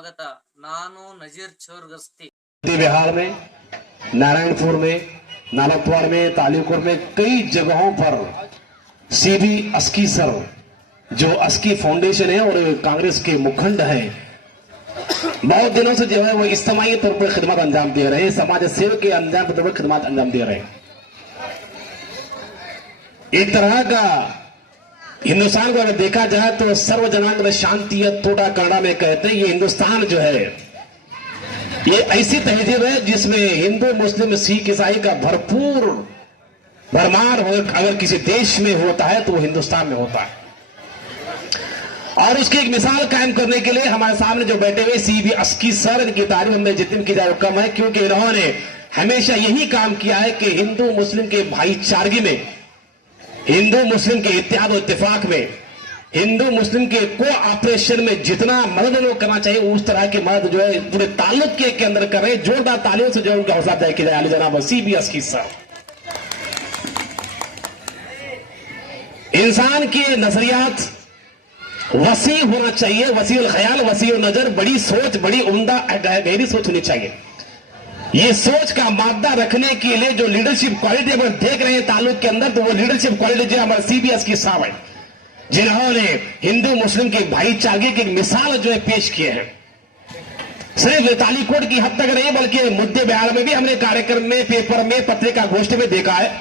AMS ನ್ಯೂಸ್ಗೆ ಸ್ವಾಗತ ನಾನು ನಜೀರ್ ಚೋರ್ಗಸ್ತಿ मध्य बिहार में नारायणपुर में नालकवाड़ में तालीकोट में कई जगहों पर सीबी अस्की सर जो अस्की फाउंडेशन है और कांग्रेस के मुखंड हैं बहुत दिनों से जो है वो इज्तमाही तौर पर खिदमत अंजाम दे रहे हैं समाज सेवा के अंजाम तौर पर खिदमत अंजाम दे रहे हैं एक तरह का हिंदुस्तान को अगर देखा जाए तो सर्व जनांग में शांति तोटा कन्नड़ा में कहते हैं, ये हिंदुस्तान जो है, ये ऐसी तहजीब है जिसमें हिंदू, मुस्लिम, सिख, ईसाई का भरपूर भरमार हो, अगर किसी देश में होता है तो वो हिंदुस्तान में होता है। और उसकी एक मिसाल कायम करने के लिए हमारे सामने जो बैठे हुए सी बी अस्की सर, इनकी तारीफ़ हमें जितनी की जाए कम है, क्योंकि इन्होंने हमेशा यही काम किया है कि हिंदू, मुस्लिम के भाईचारगी में हिंदू मुस्लिम के इत्याद और इत्तेफाक में हिंदू मुस्लिम के को ऑपरेशन में जितना मदद उनको करना चाहिए उस तरह की मदद जो है पूरे ताल्लुक के, अंदर कर रहे हैं। जोरदार तालियों से जो उनका हौसला अफजाई की जाए जनाब सीबीएस की साहब इंसान के नजरियात वसी होना चाहिए वसी ख्याल वसी नज़र बड़ी सोच बड़ी उमदा गहरी सोच होनी चाहिए। ये सोच का मादा रखने के लिए जो लीडरशिप क्वालिटी अगर देख रहे हैं ताल्लुक के अंदर तो वो लीडरशिप क्वालिटी जो हमारे सीबीएस की साहब है जिन्होंने हिंदू, मुस्लिम के भाईचारे की मिसाल जो है पेश किए हैं। सिर्फ़ तालीकोट की हद तक नहीं, बल्कि मुद्दे बिहार में भी हमने कार्यक्रम में पेपर में, पत्रिका गोष्ठी में देखा है।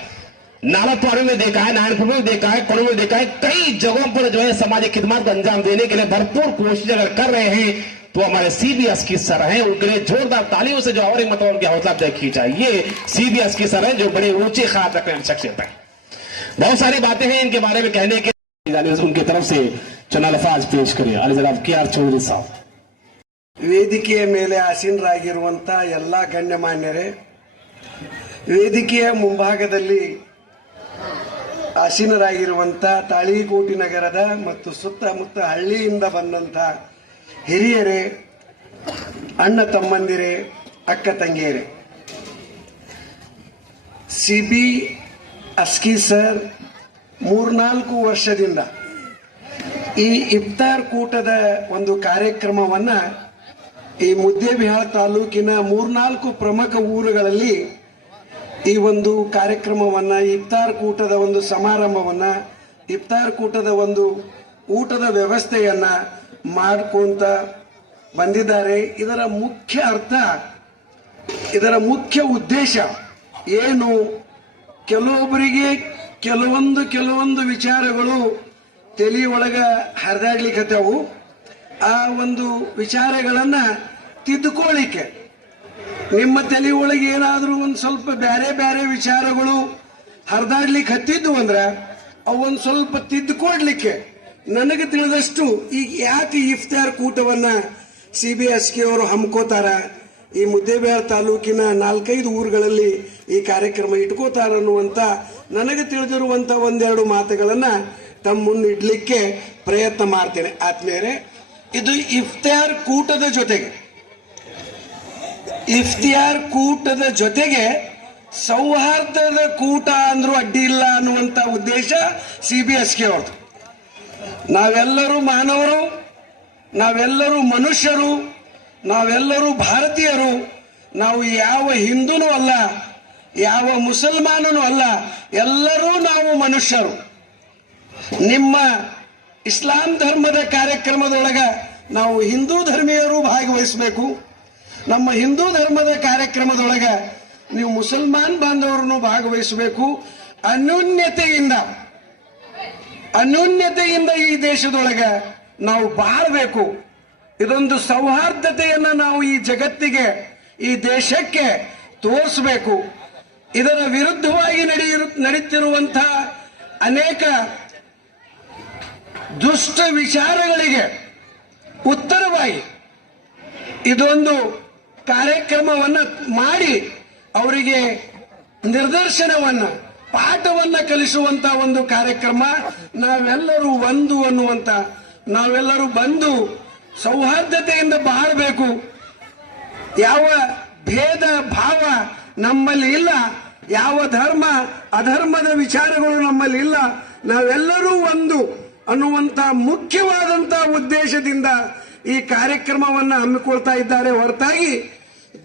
नालापाड़ी में देखा है, नारायणपुर में देखा है कोलू में देखा है। कई जगहों पर जो है सामाजिक खिदमत को अंजाम देने के लिए भरपूर कोशिश अगर कर रहे हैं। तो हमारे सीबीएस की सर हैं उनके लिए जोरदार तालियों से जो और एक मतलब उनकी हौसला अफजाई की चाहिए सीबीएस की सर है जो बड़े ऊंचे खात रखने वाली शख्सियत है बहुत सारी बातें हैं इनके बारे में कहने के यानी उनकी तरफ से चुना अल्फाज पेश करिए अली जनाब के आर चौधरी साहब ವೇದಿಕೆಯ ಮೇಲೆ ಆಸೀನರಾಗಿರುವಂತ ಎಲ್ಲ ಗಣ್ಯಮಾನ್ಯರೇ ವೇದಿಕೆಯ ಮುಂಭಾಗದಲ್ಲಿ ಆಸೀನರಾಗಿರುವಂತ ತಾಳಿಕೋಟಿ ನಗರದ ಮತ್ತು ಸುತ್ತಮುತ್ತ ಹಳ್ಳಿಯಿಂದ ಬಂದಂತ ಹಿರಿಯರೇ, ಅಣ್ಣ ತಮ್ಮಂದಿರೇ, ಅಕ್ಕ ತಂಗಿಯರೇ. ಸಿ ಬಿ ಅಸ್ಕಿ ಸರ್, ಮೂರ್ನಾಲ್ಕು ವರ್ಷದಿಂದ ಈ ಇಫ್ತಾರ್ ಕೂಟದ ಒಂದು ಕಾರ್ಯಕ್ರಮವನ್ನ ಈ ಮುದ್ದೇಬಿಹಾಳ್ ತಾಲೂಕಿನ ಮೂರ್ನಾಲ್ಕು ಪ್ರಮುಖ ಊರುಗಳಲ್ಲಿ ಈ ಒಂದು ಕಾರ್ಯಕ್ರಮವನ್ನ, ಇಫ್ತಾರ್ ಕೂಟದ ಒಂದು ಸಮಾರಂಭವನ್ನ, ಇಫ್ತಾರ್ ಕೂಟದ ಒಂದು ಊಟದ ವ್ಯವಸ್ಥೆಯನ್ನ ಮಾಡ್ಕೊಂತ ಬಂದಿದ್ದಾರೆ. ಇದರ ಮುಖ್ಯ ಅರ್ಥ, ಇದರ ಮುಖ್ಯ ಉದ್ದೇಶ ಏನು? ಕೆಲವೊಬ್ಬರಿಗೆ ಕೆಲವೊಂದು ಕೆಲವೊಂದು ವಿಚಾರಗಳು ತಲೆಯೊಳಗ ಹರಿದಾಡ್ಲಿಕ್ಕತ್ತವು ಆ ಒಂದು ವಿಚಾರಗಳನ್ನ ತಿದ್ದುಕೊಳ್ಳಿಕ್ಕೆ. ನಿಮ್ಮ ತಲೆಯೊಳಗೆ ಏನಾದರೂ ಒಂದು ಸ್ವಲ್ಪ ಬೇರೆ ಬೇರೆ ವಿಚಾರಗಳು ಹರಿದಾಡ್ಲಿಕ್ಕೆ ಹತ್ತಿದ್ವು ಅಂದ್ರೆ ಅವೊಂದು ಸ್ವಲ್ಪ ತಿದ್ದುಕೊಡ್ಲಿಕ್ಕೆ ನನಗೆ ತಿಳಿದಷ್ಟು ಈಗ ಯಾಕೆ ಇಫ್ತಾರ್ ಕೂಟವನ್ನ ಸಿ ಬಿ ಎಸ್ ಕೆ ಅವರು ಹಮ್ಕೋತಾರ? ಈ ಮುದ್ದೇಬಿಹಾರ್ ತಾಲೂಕಿನ ನಾಲ್ಕೈದು ಊರುಗಳಲ್ಲಿ ಈ ಕಾರ್ಯಕ್ರಮ ಇಟ್ಕೋತಾರ ಅನ್ನುವಂತ ನನಗೆ ತಿಳಿದಿರುವಂತ ಒಂದೆರಡು ಮಾತುಗಳನ್ನ ತಮ್ಮ ಮುನ್ನಿಡ್ಲಿಕ್ಕೆ ಪ್ರಯತ್ನ ಮಾಡ್ತೇನೆ. ಆತ್ಮೇರೆ ಇದು ಇಫ್ತಿಯಾರ್ ಕೂಟದ ಜೊತೆಗೆ, ಇಫ್ತಿಯಾರ್ ಕೂಟದ ಜೊತೆಗೆ ಸೌಹಾರ್ದದ ಕೂಟ ಅಂದ್ರೂ ಅಡ್ಡಿ ಇಲ್ಲ ಅನ್ನುವಂತ ಉದ್ದೇಶ ಸಿ ಬಿ ಎಸ್ ಕೆ ಅವ್ರದ್ದು. ನಾವೆಲ್ಲರೂ ಮಾನವರು, ನಾವೆಲ್ಲರೂ ಮನುಷ್ಯರು, ನಾವೆಲ್ಲರೂ ಭಾರತೀಯರು, ನಾವು ಯಾವ ಹಿಂದೂನೂ ಅಲ್ಲ, ಯಾವ ಮುಸಲ್ಮಾನನು ಅಲ್ಲ, ಎಲ್ಲರೂ ನಾವು ಮನುಷ್ಯರು. ನಿಮ್ಮ ಇಸ್ಲಾಂ ಧರ್ಮದ ಕಾರ್ಯಕ್ರಮದೊಳಗೆ ನಾವು ಹಿಂದೂ ಧರ್ಮೀಯರು ಭಾಗವಹಿಸಬೇಕು. ನಮ್ಮ ಹಿಂದೂ ಧರ್ಮದ ಕಾರ್ಯಕ್ರಮದೊಳಗೆ ನೀವು ಮುಸಲ್ಮಾನ್ ಬಾಂಧವರನ್ನು ಭಾಗವಹಿಸಬೇಕು. ಅನ್ಯೋನ್ಯತೆಯಿಂದ ಅನ್ಯೋನ್ಯತೆಯಿಂದ ಈ ದೇಶದೊಳಗೆ ನಾವು ಬಾಳಬೇಕು. ಇದೊಂದು ಸೌಹಾರ್ದತೆಯನ್ನ ನಾವು ಈ ಜಗತ್ತಿಗೆ, ಈ ದೇಶಕ್ಕೆ ತೋರಿಸಬೇಕು. ಇದರ ವಿರುದ್ಧವಾಗಿ ನಡೆಯ ನಡೀತಿರುವಂತಹ ಅನೇಕ ದುಷ್ಟ ವಿಚಾರಗಳಿಗೆ ಉತ್ತರವಾಗಿ ಇದೊಂದು ಕಾರ್ಯಕ್ರಮವನ್ನ ಮಾಡಿ ಅವರಿಗೆ ನಿರ್ದರ್ಶನವನ್ನ ಪಾಠವನ್ನ ಕಲಿಸುವಂತ ಒಂದು ಕಾರ್ಯಕ್ರಮ ನಾವೆಲ್ಲರೂ ಒಂದು ಅನ್ನುವಂತ, ನಾವೆಲ್ಲರೂ ಬಂದು ಸೌಹಾರ್ದತೆಯಿಂದ ಬಾಳಬೇಕು. ಯಾವ ಭೇದ ಭಾವ ನಮ್ಮಲ್ಲಿ ಇಲ್ಲ, ಯಾವ ಧರ್ಮ ಅಧರ್ಮದ ವಿಚಾರಗಳು ನಮ್ಮಲ್ಲಿ ಇಲ್ಲ, ನಾವೆಲ್ಲರೂ ಒಂದು ಅನ್ನುವಂತ ಮುಖ್ಯವಾದಂತ ಉದ್ದೇಶದಿಂದ ಈ ಕಾರ್ಯಕ್ರಮವನ್ನು ಹಮ್ಮಿಕೊಳ್ತಾ ಇದ್ದಾರೆ ಹೊರತಾಗಿ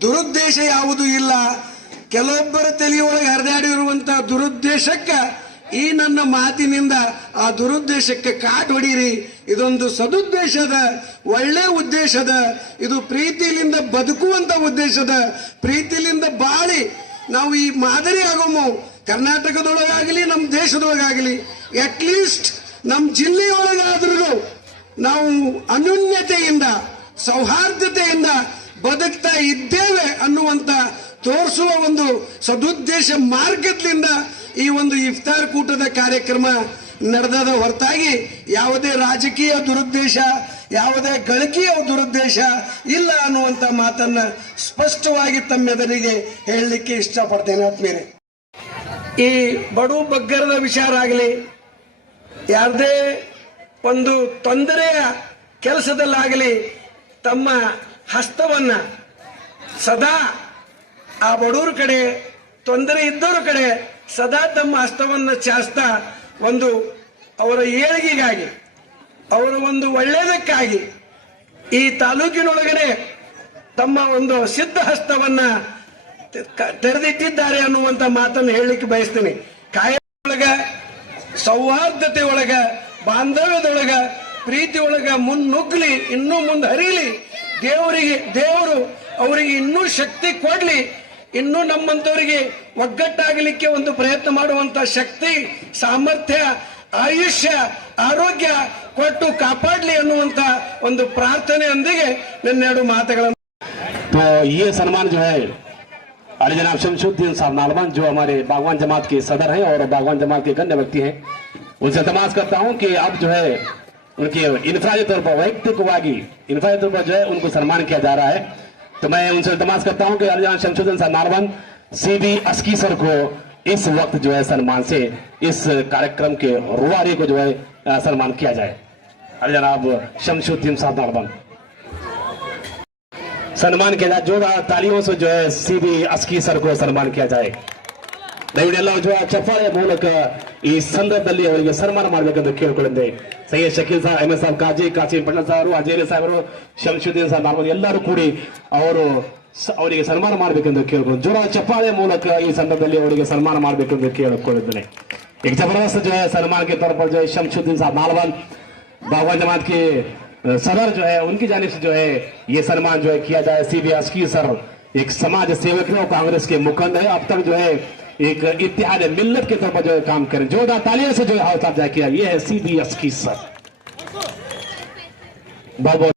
ದುರುದ್ದೇಶ ಯಾವುದು ಇಲ್ಲ. ಕೆಲವೊಬ್ಬರ ತಲೆಯೊಳಗೆ ಹರಿದಾಡಿರುವಂತಹ ದುರುದ್ದೇಶಕ್ಕೆ ಈ ನನ್ನ ಮಾತಿನಿಂದ ಆ ದುರುದ್ದೇಶಕ್ಕೆ ಕಾಟ್ ಹೊಡೀರಿ. ಇದೊಂದು ಸದುದ್ದೇಶದ, ಒಳ್ಳೆ ಉದ್ದೇಶದ, ಇದು ಪ್ರೀತಿಲಿಂದ ಬದುಕುವಂತ ಉದ್ದೇಶದ ಪ್ರೀತಿಲಿಂದ ಬಾಳಿ ನಾವು ಈ ಮಾದರಿ ಆಗೋಮು. ಕರ್ನಾಟಕದೊಳಗಾಗಲಿ ನಮ್ಮ ದೇಶದೊಳಗಾಗಲಿ ಅಟ್ಲೀಸ್ಟ್ ನಮ್ಮ ಜಿಲ್ಲೆಯೊಳಗಾದ್ರೂ ನಾವು ಅನ್ಯೂನ್ಯತೆಯಿಂದ ಸೌಹಾರ್ದತೆಯಿಂದ ಬದುಕ್ತಾ ಇದ್ದೇವೆ ಅನ್ನುವಂತ ತೋರಿಸುವ ಒಂದು ಸದುದ್ದೇಶ ಮಾರ್ಗದಿಂದ ಈ ಒಂದು ಇಫ್ತಾರ್ ಕೂಟದ ಕಾರ್ಯಕ್ರಮ ನಡೆದದ ಹೊರತಾಗಿ ಯಾವುದೇ ರಾಜಕೀಯ ದುರುದ್ದೇಶ, ಯಾವುದೇ ಗಳಿಕೆಯ ದುರುದ್ದೇಶ ಇಲ್ಲ ಅನ್ನುವಂತ ಮಾತನ್ನ ಸ್ಪಷ್ಟವಾಗಿ ತಮ್ಮೆದರಿಗೆ ಹೇಳಲಿಕ್ಕೆ ಇಷ್ಟಪಡ್ತೇನೆ ಆತ್ಮೇಲೆ ಈ ಬಡು ಬಗ್ಗರದ ವಿಚಾರ ಆಗಲಿ, ಯಾರದೇ ಒಂದು ತೊಂದರೆಯ ಕೆಲಸದಲ್ಲಾಗಲಿ ತಮ್ಮ ಹಸ್ತವನ್ನ ಸದಾ ಆ ಬಡವರ ಕಡೆ ತೊಂದರೆ ಇದ್ದವರ ಕಡೆ ಸದಾ ತಮ್ಮ ಹಸ್ತವನ್ನು ಚಾಸ್ತಾ ಒಂದು ಅವರ ಏಳಿಗೆಗಾಗಿ, ಅವರ ಒಂದು ಒಳ್ಳೆಯದಕ್ಕಾಗಿ ಈ ತಾಲೂಕಿನೊಳಗಡೆ ತಮ್ಮ ಒಂದು ಸಿದ್ಧ ಹಸ್ತವನ್ನ ತೆರೆದಿಟ್ಟಿದ್ದಾರೆ ಅನ್ನುವಂತ ಮಾತನ್ನು ಹೇಳಲಿಕ್ಕೆ ಬಯಸ್ತೀನಿ. ಕಾಯ ಒಳಗ ಸೌಹಾರ್ದತೆ ಒಳಗ ಬಾಂಧವ್ಯದೊಳಗ ಪ್ರೀತಿ ಒಳಗ ಮುನ್ನುಗ್ಲಿ ಇನ್ನೂ ಮುಂದೆ ಹರಿಯಲಿ ದೇವರಿಗೆ, ದೇವರು ಅವರಿಗೆ ಇನ್ನೂ ಶಕ್ತಿ ಕೊಡ್ಲಿ ಇನ್ನೂ ನಮ್ಮಂತವರಿಗೆ ಒಗ್ಗಟ್ಟಾಗಲಿಕ್ಕೆ ಒಂದು ಪ್ರಯತ್ನ ಮಾಡುವಂತ ಶಕ್ತಿ ಸಾಮರ್ಥ್ಯ ಆಯುಷ್ಯ ಆರೋಗ್ಯ ಕೊಟ್ಟು ಕಾಪಾಡ್ಲಿ ಅನ್ನುವಂತ ಒಂದು ಪ್ರಾರ್ಥನೆಯೊಂದಿಗೆ ನನ್ನೆರಡು ಮಾತುಗಳನ್ನು तो ये सम्मान जो है अली जनाब शमशुद्दीन साहब नालवन जो हमारे बागवान जमात के सदर हैं और बागवान जमात के गण्य व्यक्ति हैं उनसे तमाश करता हूं कि अब जो है उनके इंफराजी तौर पर वैयक्तिकवागी इंफराजी तौर पर जो है उनको सम्मान किया जा रहा है तो मैं उनसे तमाश करता हूँ कि अली संशोधन नालवन सीबी अस्की सर को इस वक्त जो है सम्मान से इस कार्यक्रम के रुवारी को जो है सम्मान किया जाए। अरे जनाब शमशुद्दीन साहब नारवन सम्मान किया जाए जोरदार तालियों से जो है सीबी अस्की सर को सम्मान किया जाए। ದಯವಿಟ್ಟು ಎಲ್ಲ ಜೋ ಚಪ್ಪಾಳೆ ಮೂಲಕ ಈ ಸಂದರ್ಭದಲ್ಲಿ ಅವರಿಗೆ ಸನ್ಮಾನ ಮಾಡಬೇಕೆಂದು ಕೇಳಿಕೊಳ್ಳಿದ್ದೆ ಸೈಯದ್ ಶಕೀಲ್ ಸಾಹ್ ಎಂ ಎಸ್ ಸಾಹ್ ಕಾಜಿ ಕಾಸಿಂ ಪಟ್ಟಣ ಸಾಹರು ಅಜೇರಿ ಸಾಹೇಬರು ಶಂಶುದ್ದೀನ್ ಸಾಹ್ ನಾಲ್ವರು ಎಲ್ಲರೂ ಕೂಡಿ ಅವರು ಸ- ಅವರಿಗೆ ಸನ್ಮಾನ ಮಾಡಬೇಕೆಂದು ಕೇಳಿಕೊಂಡು ಜೋರ ಚಪ್ಪಾಳೆ ಮೂಲಕ ಈ ಸಂದರ್ಭದಲ್ಲಿ ಅವರಿಗೆ ಸನ್ಮಾನ ಮಾಡಬೇಕೆಂದು ಕೇಳಿಕೊಳ್ಳಿದ್ದೇನೆ एक जबरदस्त जो है सलमान के तौर पर जो है शमशुद्दीन साहब नालवन बागवान जमात के अ, सदर जो है उनकी जानिब से जो है ये सम्मान जो है किया जाए सीबीएस की सर एक समाज सेवक है और कांग्रेस के मुखंड है अब तक जो है एक इतिहाद मिल्लत के तौर पर जो काम करें। जोरदार तालियों से जो है आप जाए किया ये है सीबीएस की सर। बहुत बहुत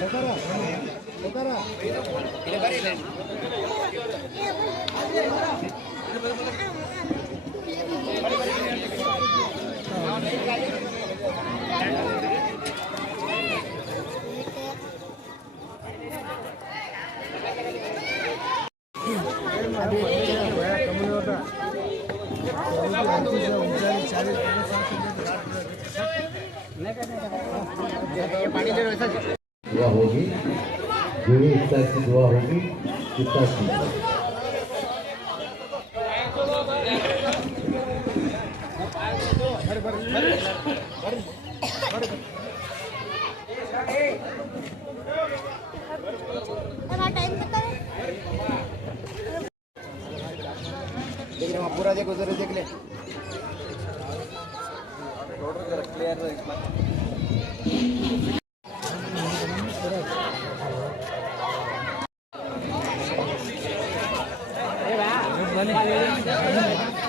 ಸಕಾರ ಸಕಾರ दुआ होगी जो भी की दुआ होगी इतना की पूरा देखो जरा देख ले Vale.